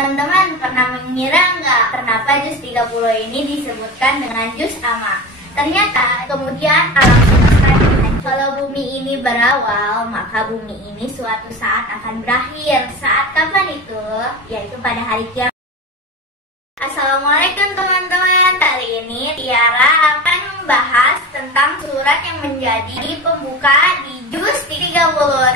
Teman-teman pernah mengira nggak kenapa juz 30 ini disebutkan dengan juz amma? Ternyata kemudian alam semesta dihancurkan. Kalau bumi ini berawal, maka bumi ini suatu saat akan berakhir. Saat kapan itu? Yaitu pada hari kiamat. Assalamualaikum teman-teman. Kali ini Tiara akan membahas tentang surat yang menjadi pembuka di juz 30.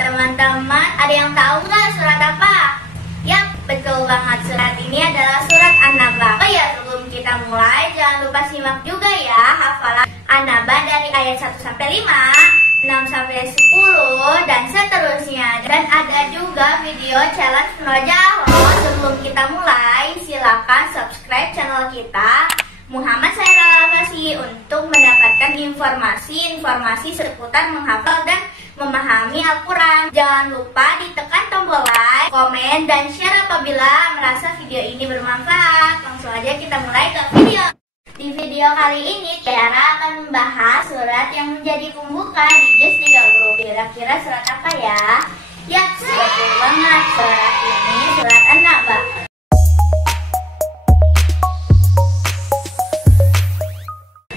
Teman-teman, ada yang tahu nggak surat apa? Yap, betul banget. Surat ini adalah surat An-Naba. Oh ya, sebelum kita mulai, jangan lupa simak juga ya hafalan An-Naba dari ayat 1 sampai 5, 6 sampai 10, dan seterusnya. Dan ada juga video challenge penojah Allah. Sebelum kita mulai, silakan subscribe channel kita Muhammad Sairul Al-Fasi untuk mendapatkan informasi seputar menghafal dan memahami Al-Quran. Jangan lupa ditekan tombol like, komen, dan share apabila merasa video ini bermanfaat. Langsung aja kita mulai ke video. Di video kali ini Tiara akan membahas surat yang menjadi pembuka di juz 30. Kira-kira surat apa ya? Yap, betul banget. Surat ini surat An-Naba.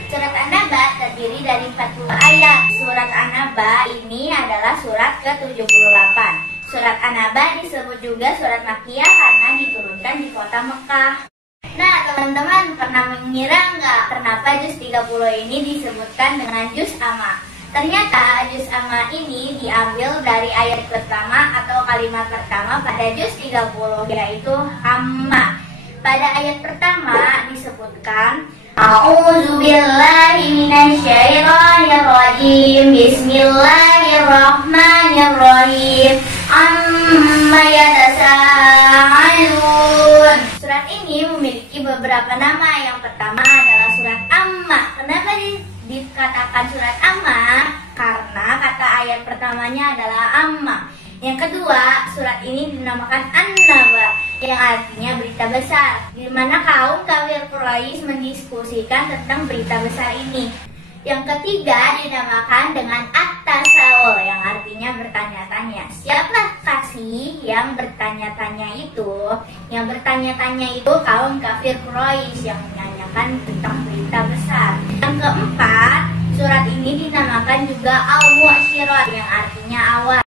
Surat An-Naba terdiri dari 40 ayat. Surat An-Naba ini adalah surat ke-78. Surat An-Naba disebut juga surat Makkiyah karena diturunkan di kota Mekah. Nah, teman-teman pernah mengira nggak kenapa juz 30 ini disebutkan dengan juz amma? Ternyata juz amma ini diambil dari ayat pertama atau kalimat pertama pada juz 30, yaitu amma. Pada ayat pertama disebutkan A'udzubillahi minasyaitonirrajim. Bismillahirrahmanirrahim. Amma yatasaalun. Surat ini memiliki beberapa nama. Yang pertama adalah surat Amma. Kenapa dikatakan surat Amma? Karena kata ayat pertamanya adalah Amma. Yang kedua, surat ini dinamakan An-Naba, yang artinya berita besar, di mana kaum kafir Quraisy mendiskusikan tentang berita besar ini. Yang ketiga dinamakan dengan At-Tasawul, yang artinya bertanya-tanya. Siapa kasih yang bertanya-tanya itu? Yang bertanya-tanya itu kaum kafir Quraisy yang menanyakan tentang berita besar. Yang keempat, surat ini dinamakan juga Al-Mu'asyirat, yang artinya awal.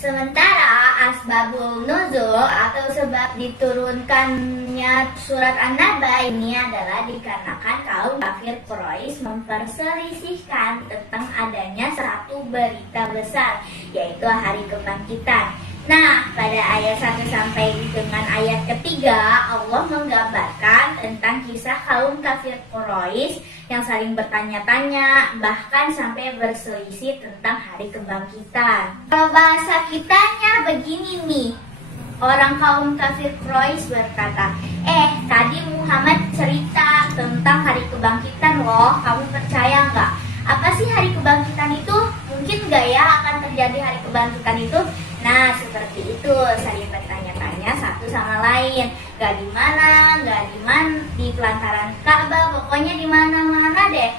Sementara asbabul nuzul atau sebab diturunkannya surat An-Naba ini adalah dikarenakan kaum kafir Quraisy memperselisihkan tentang adanya satu berita besar, yaitu hari kebangkitan. Nah, pada ayat 1 sampai dengan ayat ketiga, Allah menggambarkan tentang kisah kaum kafir Quraisy yang saling bertanya-tanya, bahkan sampai berselisih tentang hari kebangkitan. Kalau bahasa kitanya begini nih, orang kaum kafir Quraisy berkata, tadi Muhammad cerita tentang hari kebangkitan loh, kamu percaya nggak? Apa sih hari kebangkitan itu? Mungkin nggak ya akan terjadi hari kebangkitan itu? Nah, seperti itu, saling bertanya-tanya satu sama lain. Gak di mana, di pelantaran Ka'bah, pokoknya di mana-mana deh.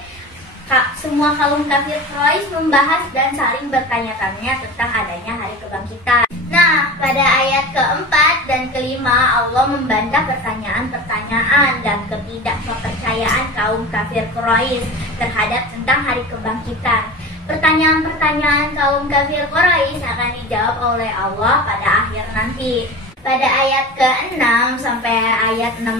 Semua kaum kafir Quraisy membahas dan saling bertanya-tanya tentang adanya hari kebangkitan. Nah, pada ayat keempat dan kelima Allah membantah pertanyaan-pertanyaan dan ketidakpercayaan kaum kafir Quraisy terhadap tentang hari kebangkitan. Pertanyaan-pertanyaan kaum kafir Quraisy akan dijawab oleh Allah pada akhir nanti. Pada ayat ke-6 sampai ayat 16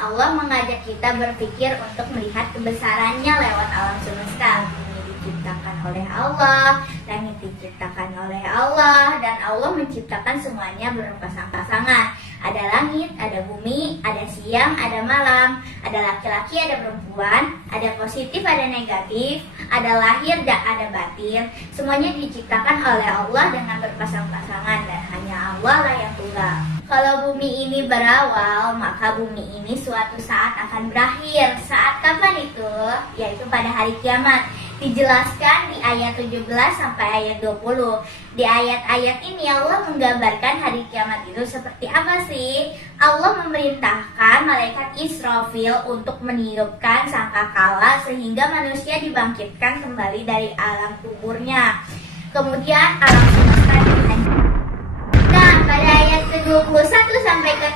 Allah mengajak kita berpikir untuk melihat kebesarannya lewat alam semesta. Bumi diciptakan oleh Allah, langit diciptakan oleh Allah, dan Allah menciptakan semuanya berpasang-pasangan. Ada langit, ada bumi, ada siang, ada malam, ada laki-laki, ada perempuan, ada positif, ada negatif, ada lahir dan ada batin. Semuanya diciptakan oleh Allah dengan berpasang-pasangan dan hanya Allah lah yang tunggal. Kalau bumi ini berawal, maka bumi ini suatu saat akan berakhir. Saat kapan itu? Yaitu pada hari kiamat. Dijelaskan di ayat 17 sampai ayat 20. Di ayat-ayat ini Allah menggambarkan hari kiamat itu seperti apa sih? Allah memerintahkan malaikat Israfil untuk meniupkan sangkakala sehingga manusia dibangkitkan kembali dari alam kuburnya. Kemudian alam semesta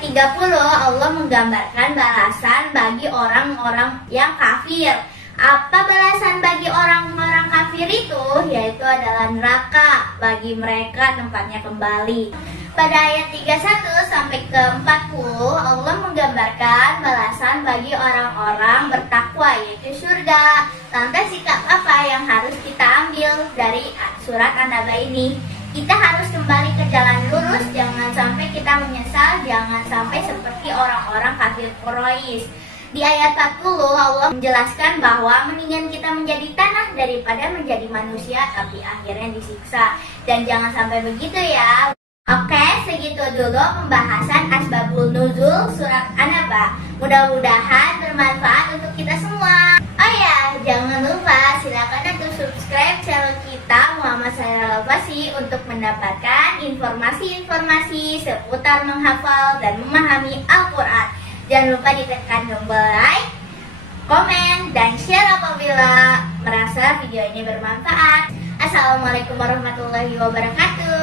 30 Allah menggambarkan balasan bagi orang-orang yang kafir. Apa balasan bagi orang-orang kafir itu? Yaitu adalah neraka bagi mereka tempatnya kembali. Pada ayat 31 sampai ke 40 Allah menggambarkan balasan bagi orang-orang bertakwa, yaitu surga. Lantas sikap apa yang harus kita ambil dari surat An-Naba ini? Kita harus kembali ke jalan lurus, jangan sampai kita menyesal, jangan sampai seperti orang-orang kafir Quraisy. Di ayat 40 Allah menjelaskan bahwa mendingan kita menjadi tanah daripada menjadi manusia tapi akhirnya disiksa. Dan jangan sampai begitu ya. Oke, segitu dulu pembahasan Asbabul Nuzul surat An-Naba. Mudah-mudahan bermanfaat untuk kita semua. Oh ya, jangan lupa silakan untuk subscribe channel kita Muhammad Syahrial Al-Fasih untuk mendapatkan informasi-informasi seputar menghafal dan memahami Al-Quran. Jangan lupa ditekan tombol like, komen, dan share apabila merasa video ini bermanfaat. Assalamualaikum warahmatullahi wabarakatuh.